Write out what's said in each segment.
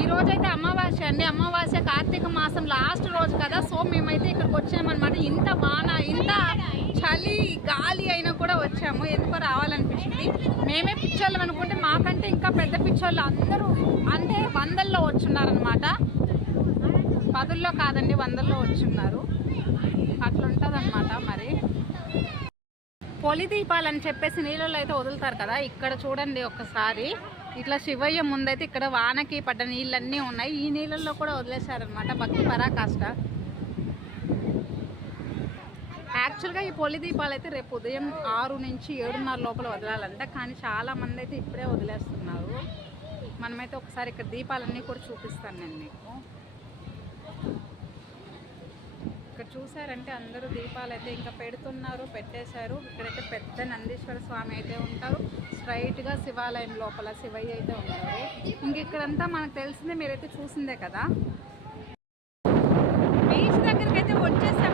ఈ రోజైతే అమావాస్య అండి. అమావాస్య కార్తీక మాసం లాస్ట్ రోజు కదా. సో మేమైతే ఇక్కడికి వచ్చామన్నమాట. ఇంత వాన ఇంత చలి గాలి అయినా కూడా వచ్చాము. ఎందుకు రావాలనిపించింది. మేమే పిచ్చోళ్ళం అనుకుంటే మాకంటే ఇంకా పెద్ద పిచ్చోళ్ళు అందరూ అంటే వందల్లో వచ్చున్నారనమాట పదుల్లో కాదండి వందల్లో వచ్చున్నారు. అట్లుంటుందన్నమాట మరి. పొలి దీపాలని చెప్పేసి నీళ్ళలో అయితే వదులుతారు కదా. ఇక్కడ చూడండి ఒక్కసారి. ఇట్లా శివయ్య ముందైతే ఇక్కడ వానకి పడ్డ నీళ్ళన్నీ ఉన్నాయి. ఈ నీళ్ళల్లో కూడా వదిలేశారనమాట భక్తి పరాకాష్ట. యాక్చువల్గా ఈ పొలి దీపాలు అయితే రేపు ఉదయం ఆరు నుంచి ఏడున్నర లోపల వదలాలంట. కానీ చాలామంది అయితే ఇప్పుడే వదిలేస్తున్నారు. మనమైతే ఒకసారి ఇక్కడ దీపాలన్నీ కూడా చూపిస్తాను నేను మీకు. ఇక్కడ చూసారంటే అందరూ దీపాలు అయితే ఇంకా పెడుతున్నారు పెట్టేశారు. ఇక్కడైతే పెద్ద నందీశ్వర స్వామి అయితే ఉంటారు. స్ట్రైట్గా శివాలయం లోపల శివయ్య అయితే ఉంటారు ఇంక ఇక్కడంతా మనకు తెలిసిందే మీరైతే చూసిందే కదా. బీచ్ దగ్గరికి అయితే వచ్చేసారు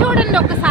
చూడండి ఒకసారి.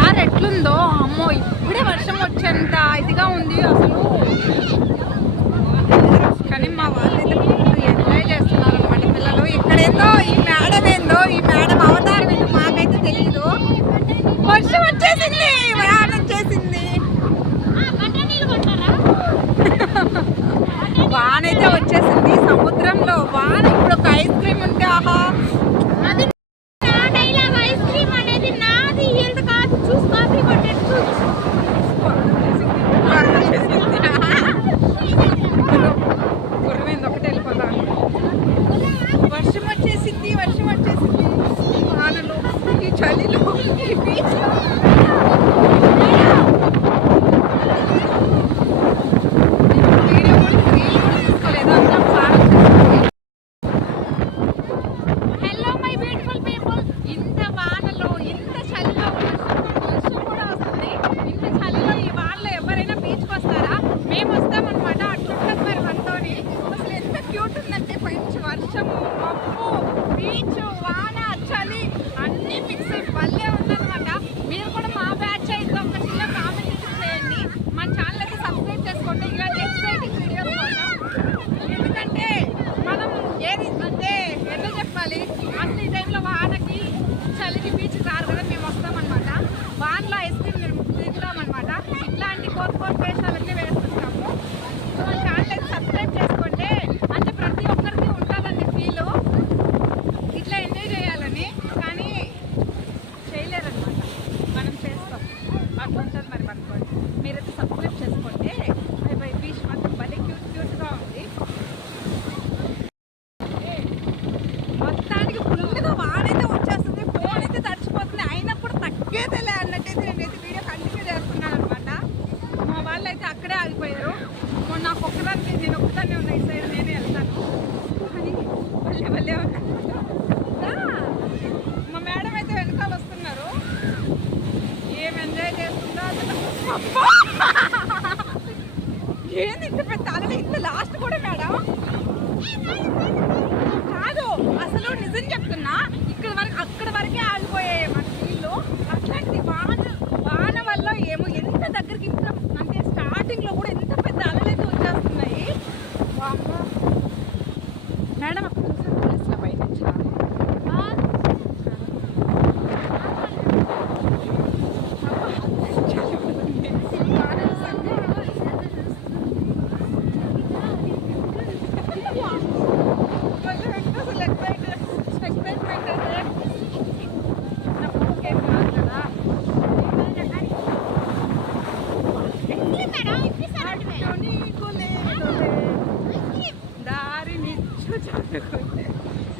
ఏంది ఇంత పెద్ద ఇంత లాస్ట్ కూడా మేడం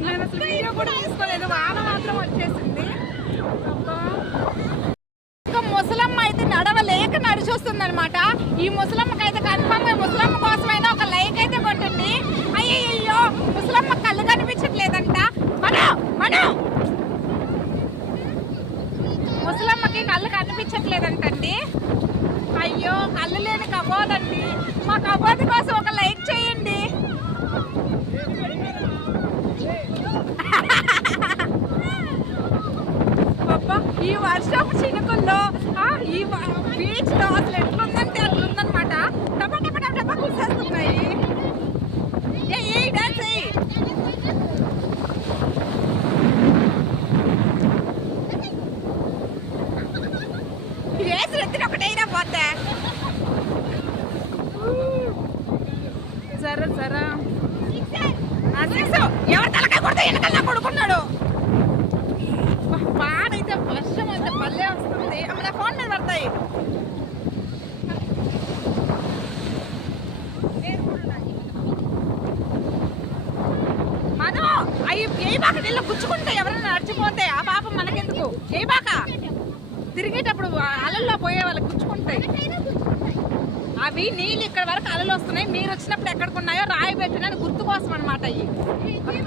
నేను వీడియో కూడా తీసుకోలేదు వాన మాత్రం వచ్చేసింది ముసలమ్మ అయితే నడవలేక నడిచూస్తుంది అనమాట ఈ ముసలమ్మకి అయితే కన్ఫామ్గా ముసలమ్మ అయినా ఒక లైక్ అయితే కొట్టండి. అయ్యో ముసలమ్మ కళ్ళు కనిపించట్లేదంట. ముసలమ్మకి కళ్ళు కనిపించట్లేదంటండి. అయ్యో కళ్ళు లేని కబోదండి. మా కబోది కోసం ఒక లైక్ ఈ వర్షపు చినుకుల్లో ఈ బీచ్లో అసలు ఎట్లుందంటే అట్లుందనమాట టపా టపా టపా టపా కుసేస్తున్నాయి ఏ డాన్స్ అయ్యి వేసి ఎత్తిన ఒకటైనా పోతే. సరే సరే ఎవరు తలకాయ కొడితే వెనకాల కొడుకున్నాడు? పాడైతే వర్షం అయితే పల్లె వస్తుంది. అమ్మ నా ఫోన్ మీద పడతాయి. మధు అవి ఏబాక నీళ్ళు గుచ్చుకుంటే ఎవరైనా నడిచిపోతే ఆ పాపం మనకెందుకు? ఏబాక తిరిగేటప్పుడు అలల్లో పోయే వాళ్ళు గుచ్చుకుంటాయి అవి నీళ్ళు ఇక్కడ వరకు అలలు వస్తున్నాయి. మీరు వచ్చినప్పుడు ఎక్కడికి ఉన్నాయో రాయి పెట్టిన గుర్తు కోసం అనమాట ఇవి